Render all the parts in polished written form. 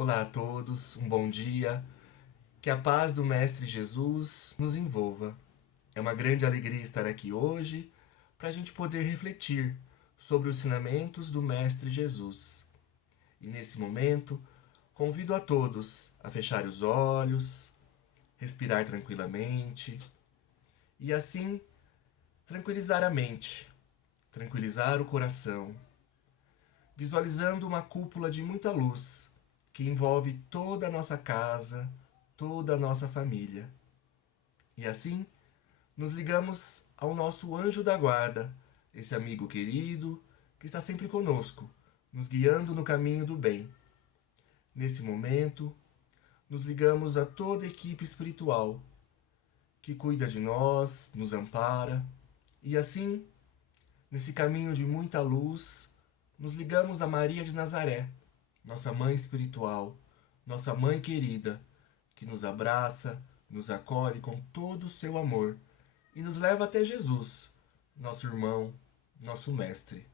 Olá a todos, um bom dia. Que a paz do Mestre Jesus nos envolva. É uma grande alegria estar aqui hoje para a gente poder refletir sobre os ensinamentos do Mestre Jesus. E nesse momento, convido a todos a fechar os olhos, respirar tranquilamente e assim tranquilizar a mente, tranquilizar o coração, visualizando uma cúpula de muita luz que envolve toda a nossa casa, toda a nossa família. E assim, nos ligamos ao nosso anjo da guarda, esse amigo querido que está sempre conosco, nos guiando no caminho do bem. Nesse momento, nos ligamos a toda a equipe espiritual que cuida de nós, nos ampara, e assim, nesse caminho de muita luz, nos ligamos a Maria de Nazaré, nossa mãe espiritual, nossa mãe querida, que nos abraça, nos acolhe com todo o seu amor e nos leva até Jesus, nosso irmão, nosso mestre.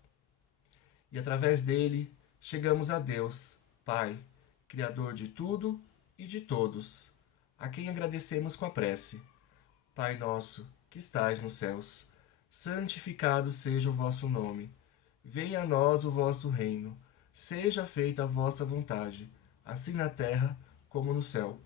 E através dele chegamos a Deus, Pai, Criador de tudo e de todos, a quem agradecemos com a prece. Pai nosso, que estais nos céus, santificado seja o vosso nome. Venha a nós o vosso reino. Seja feita a vossa vontade, assim na terra como no céu.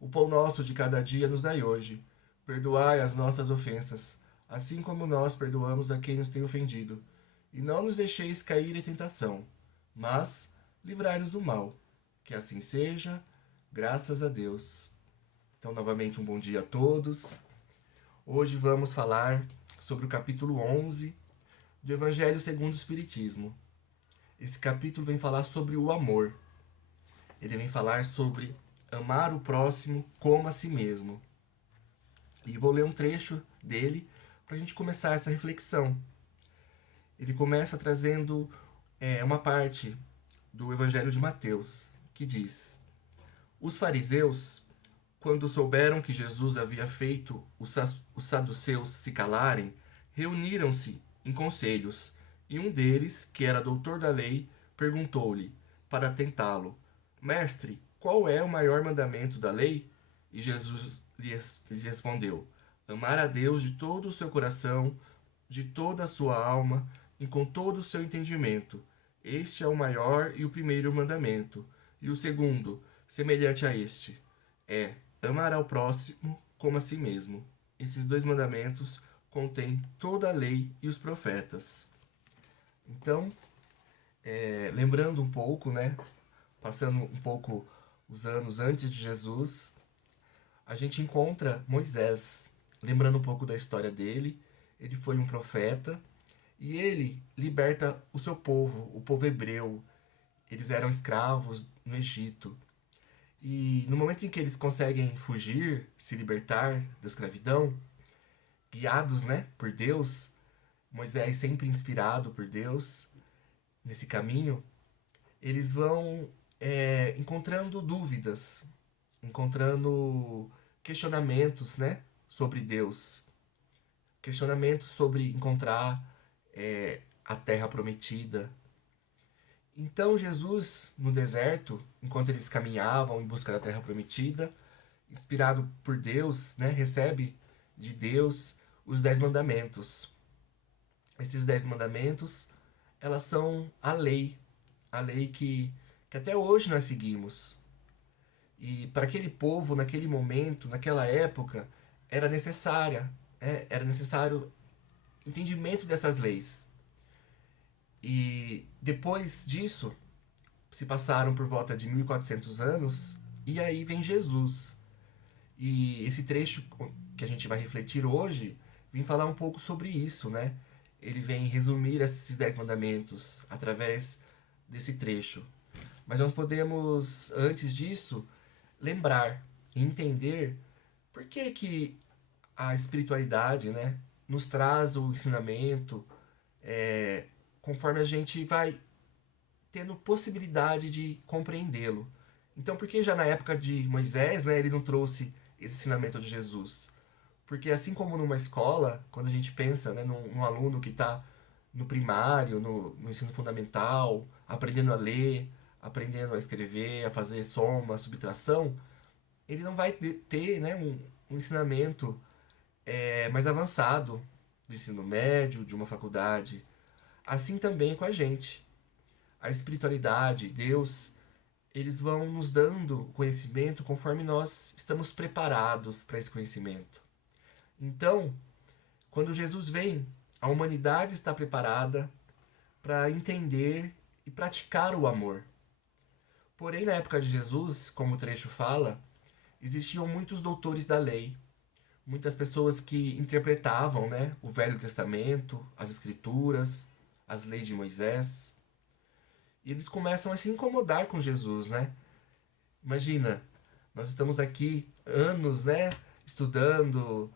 O pão nosso de cada dia nos dai hoje. Perdoai as nossas ofensas, assim como nós perdoamos a quem nos tem ofendido. E não nos deixeis cair em tentação, mas livrai-nos do mal. Que assim seja, graças a Deus. Então, novamente, um bom dia a todos. Hoje vamos falar sobre o capítulo 11 do Evangelho segundo o Espiritismo. Esse capítulo vem falar sobre o amor. Ele vem falar sobre amar o próximo como a si mesmo. E vou ler um trecho dele para a gente começar essa reflexão. Ele começa trazendo uma parte do Evangelho de Mateus, que diz: Os fariseus, quando souberam que Jesus havia feito os saduceus se calarem, reuniram-se em conselhos, e um deles, que era doutor da lei, perguntou-lhe, para tentá-lo: Mestre, qual é o maior mandamento da lei? E Jesus lhes respondeu: Amar a Deus de todo o seu coração, de toda a sua alma e com todo o seu entendimento. Este é o maior e o primeiro mandamento. E o segundo, semelhante a este, é amar ao próximo como a si mesmo. Esses dois mandamentos contêm toda a lei e os profetas. Então, lembrando um pouco, né, passando um pouco os anos antes de Jesus, a gente encontra Moisés. Lembrando um pouco da história dele, ele foi um profeta e ele liberta o seu povo, o povo hebreu. Eles eram escravos no Egito. E no momento em que eles conseguem fugir, se libertar da escravidão, guiados, né, por Deus, Moisés sempre inspirado por Deus nesse caminho, eles vão encontrando dúvidas, encontrando questionamentos, né, sobre Deus, questionamentos sobre encontrar a terra prometida. Então Jesus, no deserto, enquanto eles caminhavam em busca da terra prometida, inspirado por Deus, né, recebe de Deus os 10 mandamentos. Esses 10 mandamentos, elas são a lei que até hoje nós seguimos. E para aquele povo, naquele momento, naquela época, era era necessário entendimento dessas leis. E depois disso, se passaram por volta de 1400 anos, e aí vem Jesus. E esse trecho que a gente vai refletir hoje, vem falar um pouco sobre isso, né? Ele vem resumir esses 10 mandamentos através desse trecho. Mas nós podemos, antes disso, lembrar e entender por que a espiritualidade, né, nos traz o ensinamento conforme a gente vai tendo possibilidade de compreendê-lo. Então, por que já na época de Moisés, né, ele não trouxe esse ensinamento de Jesus? Porque assim como numa escola, quando a gente pensa, né, num aluno que está no primário, no ensino fundamental, aprendendo a ler, aprendendo a escrever, a fazer soma, subtração, ele não vai ter, né, um ensinamento mais avançado do ensino médio, de uma faculdade. Assim também é com a gente. A espiritualidade, Deus, eles vão nos dando conhecimento conforme nós estamos preparados para esse conhecimento. Então, quando Jesus vem, a humanidade está preparada para entender e praticar o amor. Porém, na época de Jesus, como o trecho fala, existiam muitos doutores da lei, muitas pessoas que interpretavam, né, o Velho Testamento, as Escrituras, as leis de Moisés. E eles começam a se incomodar com Jesus, né? Imagina, nós estamos aqui anos, né, estudando,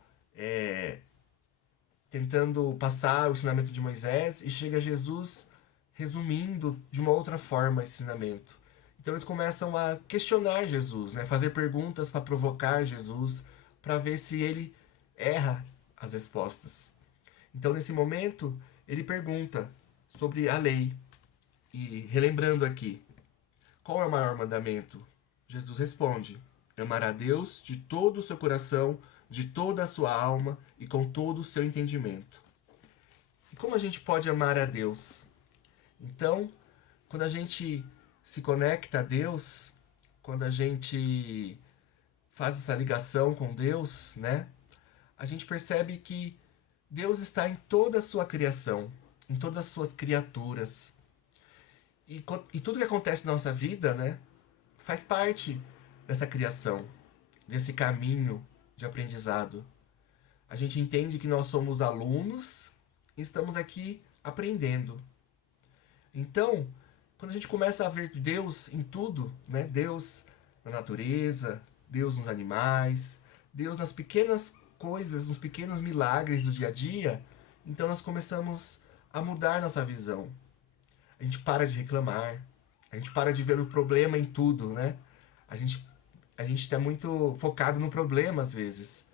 tentando passar o ensinamento de Moisés, e chega Jesus resumindo de uma outra forma esse ensinamento. Então eles começam a questionar Jesus, né? Fazer perguntas para provocar Jesus, para ver se ele erra as respostas. Então nesse momento ele pergunta sobre a lei. E relembrando aqui, qual é o maior mandamento? Jesus responde: amar a Deus de todo o seu coração, de toda a sua alma e com todo o seu entendimento. E como a gente pode amar a Deus? Então, quando a gente se conecta a Deus, quando a gente faz essa ligação com Deus, né? A gente percebe que Deus está em toda a sua criação, em todas as suas criaturas. E tudo que acontece na nossa vida, né, faz parte dessa criação, desse caminho de aprendizado. A gente entende que nós somos alunos e estamos aqui aprendendo. Então, quando a gente começa a ver Deus em tudo, né, Deus na natureza, Deus nos animais, Deus nas pequenas coisas, nos pequenos milagres do dia a dia, então nós começamos a mudar nossa visão. A gente para de reclamar, a gente para de ver o problema em tudo, né? A gente está muito focado no problema às vezes.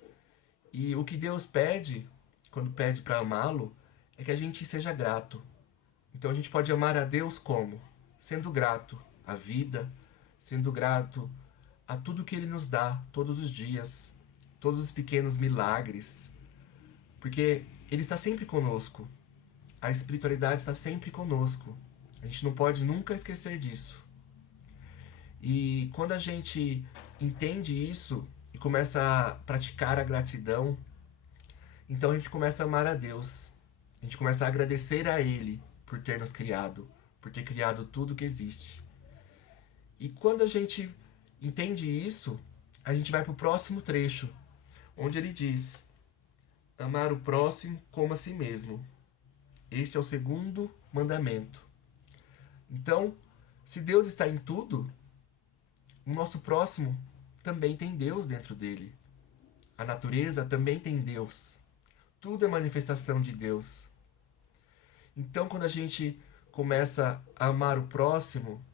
E o que Deus pede, quando pede para amá-lo, é que a gente seja grato. Então a gente pode amar a Deus como? Sendo grato à vida, sendo grato a tudo que Ele nos dá todos os dias, todos os pequenos milagres. Porque Ele está sempre conosco. A espiritualidade está sempre conosco. A gente não pode nunca esquecer disso. E quando a gente entende isso e começa a praticar a gratidão, então a gente começa a amar a Deus. A gente começa a agradecer a Ele por ter nos criado, por ter criado tudo que existe. E quando a gente entende isso, a gente vai para o próximo trecho, onde ele diz: amar o próximo como a si mesmo. Este é o segundo mandamento. Então, se Deus está em tudo, o nosso próximo também tem Deus dentro dele. A natureza também tem Deus. Tudo é manifestação de Deus. Então, quando a gente começa a amar o próximo,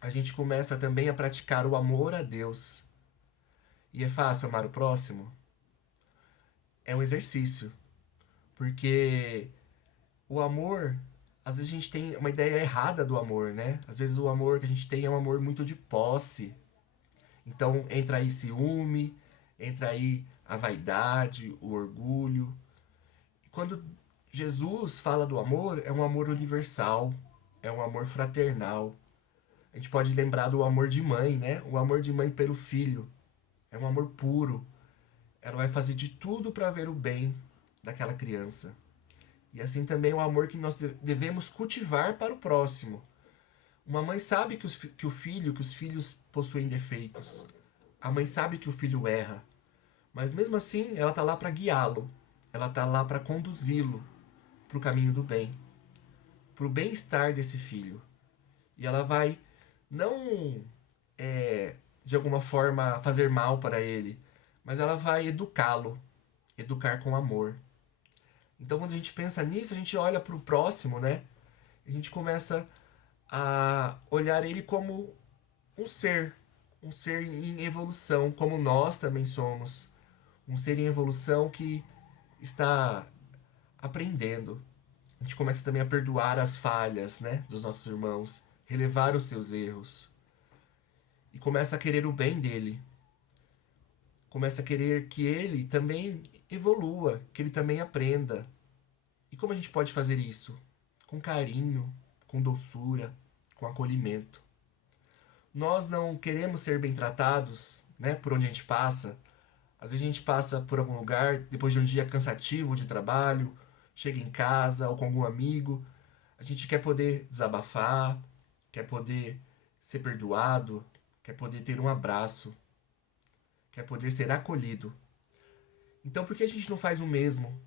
a gente começa também a praticar o amor a Deus. E é fácil amar o próximo? É um exercício. Porque o amor, às vezes a gente tem uma ideia errada do amor, né? Às vezes o amor que a gente tem é um amor muito de posse. Então entra aí ciúme, entra aí a vaidade, o orgulho. Quando Jesus fala do amor, é um amor universal, é um amor fraternal. A gente pode lembrar do amor de mãe, né? O amor de mãe pelo filho. É um amor puro. Ela vai fazer de tudo para ver o bem daquela criança. E assim também o amor que nós devemos cultivar para o próximo. Uma mãe sabe que os filhos possuem defeitos. A mãe sabe que o filho erra. Mas mesmo assim, ela está lá para guiá-lo. Ela está lá para conduzi-lo para o caminho do bem. Para o bem-estar desse filho. E ela vai não, de alguma forma, fazer mal para ele. Mas ela vai educá-lo. Educar com amor. Então, quando a gente pensa nisso, a gente olha para o próximo, né? A gente começa a olhar ele como um ser em evolução, como nós também somos. Um ser em evolução que está aprendendo. A gente começa também a perdoar as falhas, né, dos nossos irmãos, relevar os seus erros e começa a querer o bem dele. Começa a querer que ele também evolua, que ele também aprenda. E como a gente pode fazer isso? Com carinho, com doçura, com acolhimento. Nós não queremos ser bem tratados, né, por onde a gente passa. Às vezes a gente passa por algum lugar, depois de um dia cansativo de trabalho, chega em casa ou com algum amigo, a gente quer poder desabafar, quer poder ser perdoado, quer poder ter um abraço, quer poder ser acolhido. Então por que a gente não faz o mesmo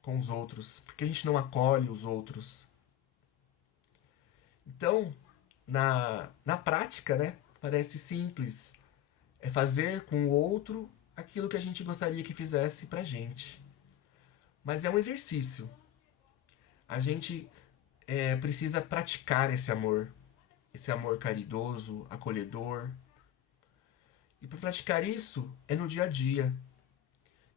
com os outros? Por que a gente não acolhe os outros? Então, na prática, né, parece simples. É fazer com o outro aquilo que a gente gostaria que fizesse pra gente. Mas é um exercício. A gente precisa praticar esse amor caridoso, acolhedor. E para praticar isso é no dia a dia.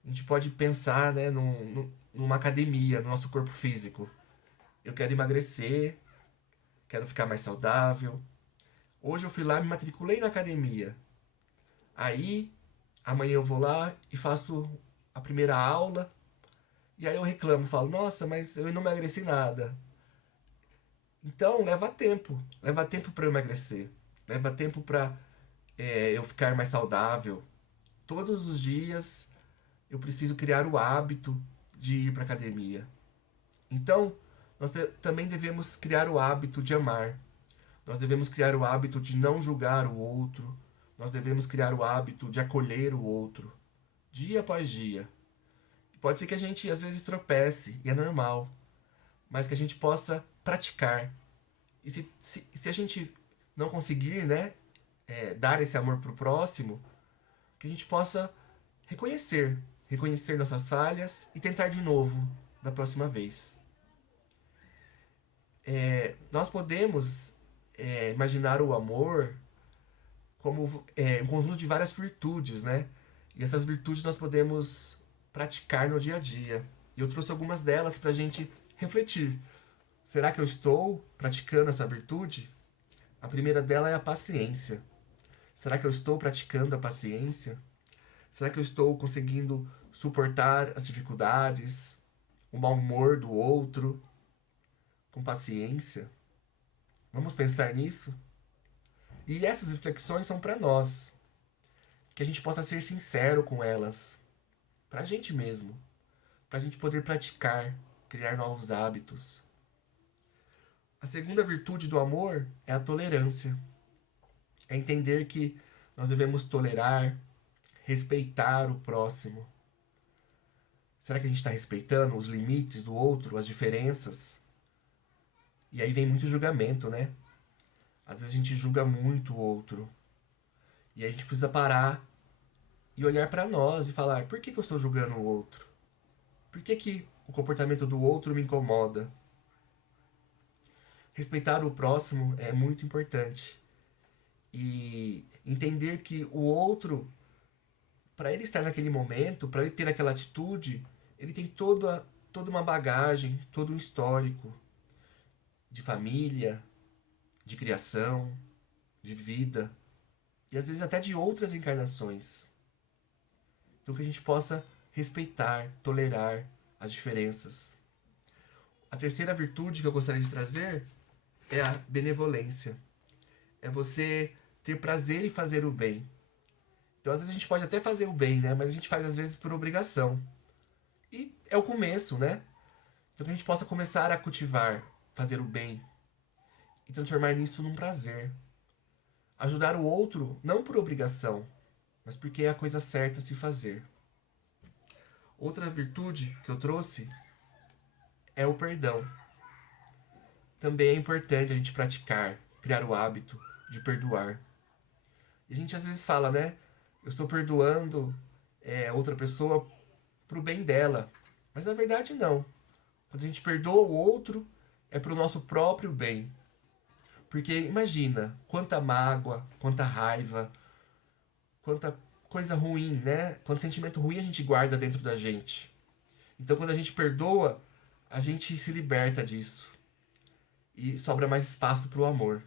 A gente pode pensar, né, numa academia, no nosso corpo físico. Eu quero emagrecer, quero ficar mais saudável. Hoje eu fui lá e me matriculei na academia. Aí, amanhã eu vou lá e faço a primeira aula. E aí eu reclamo, falo, nossa, mas eu não emagreci nada. Então, leva tempo para eu emagrecer. Leva tempo para eu ficar mais saudável. Todos os dias eu preciso criar o hábito de ir para academia. Então, nós também devemos criar o hábito de amar. Nós devemos criar o hábito de não julgar o outro. Nós devemos criar o hábito de acolher o outro, dia após dia. Pode ser que a gente às vezes tropece, e é normal, mas que a gente possa praticar. E se a gente não conseguir, né, dar esse amor pro próximo, que a gente possa reconhecer nossas falhas e tentar de novo da próxima vez. Nós podemos imaginar o amor como um conjunto de várias virtudes, né? E essas virtudes nós podemos praticar no dia a dia. E eu trouxe algumas delas para a gente refletir. Será que eu estou praticando essa virtude? A primeira dela é a paciência. Será que eu estou praticando a paciência? Será que eu estou conseguindo suportar as dificuldades, o mau humor do outro com paciência? Vamos pensar nisso? E essas reflexões são para nós, que a gente possa ser sincero com elas, para a gente mesmo, para a gente poder praticar, criar novos hábitos. A segunda virtude do amor é a tolerância. É entender que nós devemos tolerar, respeitar o próximo. Será que a gente está respeitando os limites do outro, as diferenças? E aí vem muito julgamento, né? Às vezes a gente julga muito o outro. E aí a gente precisa parar e olhar para nós e falar: por que eu estou julgando o outro? Por que o comportamento do outro me incomoda? Respeitar o próximo é muito importante. E entender que o outro, para ele estar naquele momento, para ele ter aquela atitude, ele tem toda uma bagagem, todo um histórico de família, de criação, de vida e às vezes até de outras encarnações. Então que a gente possa respeitar, tolerar as diferenças. A terceira virtude que eu gostaria de trazer é a benevolência. É você ter prazer em fazer o bem. Então às vezes a gente pode até fazer o bem, né? Mas a gente faz às vezes por obrigação. E é o começo, né? Então que a gente possa começar a cultivar, fazer o bem e transformar nisso num prazer. Ajudar o outro não por obrigação, mas porque é a coisa certa a se fazer. Outra virtude que eu trouxe é o perdão. Também é importante a gente praticar, criar o hábito de perdoar. E a gente às vezes fala, né? Eu estou perdoando outra pessoa pro bem dela. Mas na verdade não. Quando a gente perdoa o outro, é pro nosso próprio bem. Porque imagina quanta mágoa, quanta raiva, quanta coisa ruim, né? Quanto sentimento ruim a gente guarda dentro da gente. Então quando a gente perdoa, a gente se liberta disso. E sobra mais espaço pro amor.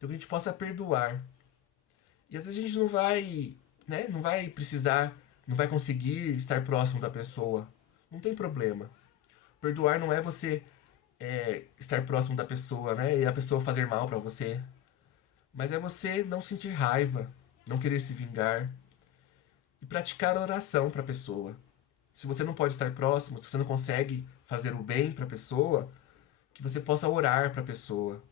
Então que a gente possa perdoar. E às vezes a gente não vai, né, não vai precisar, não vai conseguir estar próximo da pessoa. Não tem problema. Perdoar não é você estar próximo da pessoa, né, e a pessoa fazer mal pra você. Mas é você não sentir raiva, não querer se vingar e praticar a oração pra pessoa. Se você não pode estar próximo, se você não consegue fazer o bem pra pessoa, que você possa orar pra pessoa,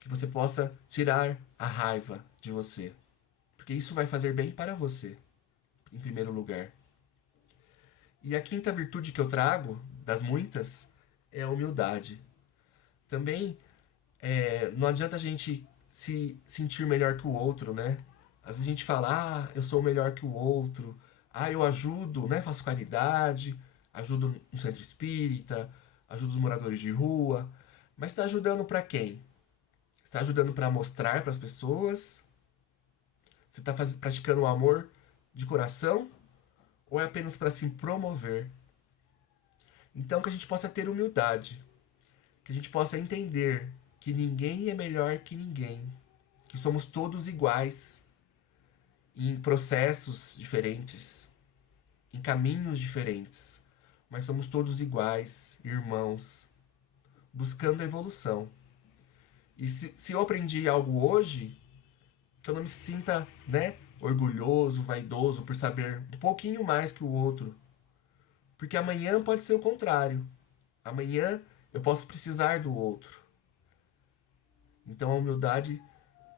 que você possa tirar a raiva de você. Porque isso vai fazer bem para você, em primeiro lugar. E a quinta virtude que eu trago, das muitas, é a humildade. Também não adianta a gente se sentir melhor que o outro, né? Às vezes a gente fala, eu sou melhor que o outro, eu ajudo, né? Faço caridade, ajudo no centro espírita, ajudo os moradores de rua. Mas está ajudando para quem? Está ajudando para mostrar para as pessoas? Você está praticando o amor de coração? Ou é apenas para se promover? Então que a gente possa ter humildade, que a gente possa entender que ninguém é melhor que ninguém, que somos todos iguais em processos diferentes, em caminhos diferentes, mas somos todos iguais, irmãos, buscando a evolução. E se eu aprendi algo hoje, que eu não me sinta, né, orgulhoso, vaidoso por saber um pouquinho mais que o outro, porque amanhã pode ser o contrário. Amanhã eu posso precisar do outro. Então a humildade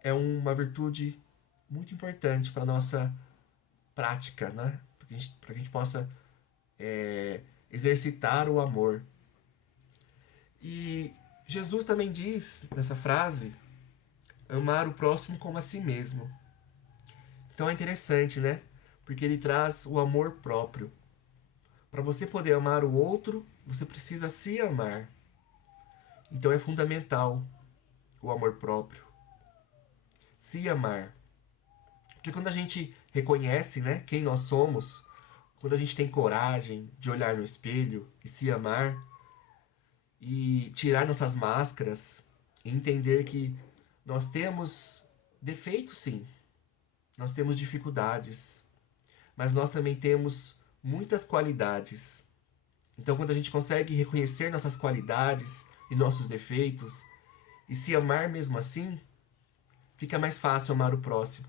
é uma virtude muito importante para a nossa prática, né? Para que a gente possa exercitar o amor. E Jesus também diz nessa frase: amar o próximo como a si mesmo. Então é interessante, né? Porque ele traz o amor próprio. Para você poder amar o outro, você precisa se amar. Então é fundamental o amor próprio. Se amar. Porque quando a gente reconhece, né, quem nós somos, quando a gente tem coragem de olhar no espelho e se amar e tirar nossas máscaras e entender que nós temos defeitos, sim. Nós temos dificuldades, mas nós também temos muitas qualidades. Então, quando a gente consegue reconhecer nossas qualidades e nossos defeitos e se amar mesmo assim, fica mais fácil amar o próximo.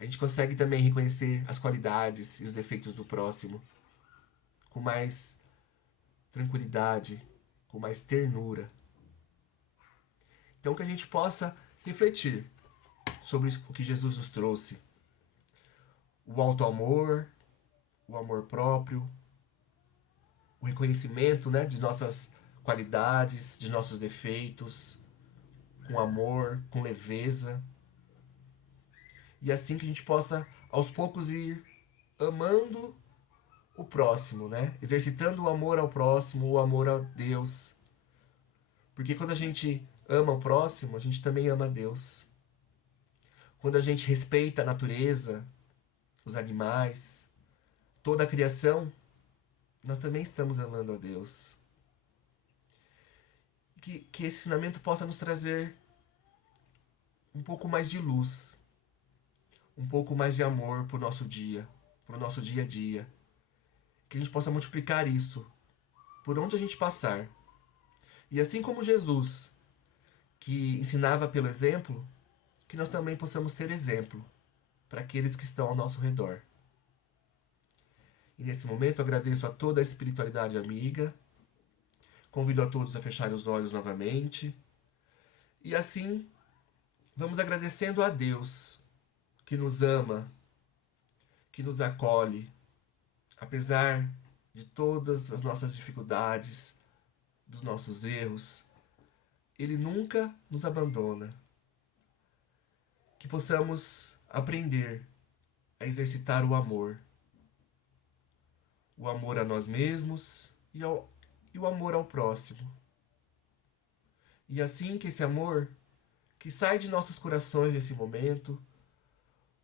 A gente consegue também reconhecer as qualidades e os defeitos do próximo com mais tranquilidade, com mais ternura. Então, que a gente possa refletir sobre o que Jesus nos trouxe. O auto-amor, o amor próprio, o reconhecimento, né, de nossas qualidades, de nossos defeitos, com amor, com leveza. E assim que a gente possa, aos poucos, ir amando o próximo, né? Exercitando o amor ao próximo, o amor a Deus. Porque quando a gente ama o próximo, a gente também ama Deus. Quando a gente respeita a natureza, os animais, toda a criação, nós também estamos amando a Deus. Que esse ensinamento possa nos trazer um pouco mais de luz, um pouco mais de amor para o nosso dia, para o nosso dia a dia. Que a gente possa multiplicar isso por onde a gente passar. E assim como Jesus, que ensinava pelo exemplo, que nós também possamos ser exemplo para aqueles que estão ao nosso redor. E nesse momento eu agradeço a toda a espiritualidade amiga, convido a todos a fecharem os olhos novamente, e assim vamos agradecendo a Deus que nos ama, que nos acolhe, apesar de todas as nossas dificuldades, dos nossos erros. Ele nunca nos abandona. Que possamos aprender a exercitar o amor a nós mesmos e o amor ao próximo. E assim que esse amor que sai de nossos corações nesse momento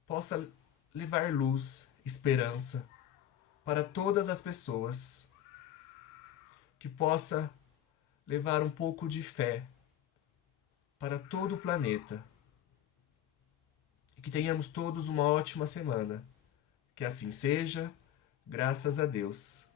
possa levar luz, esperança para todas as pessoas, que possa levar um pouco de fé para todo o planeta, que tenhamos todos uma ótima semana. Que assim seja, graças a Deus.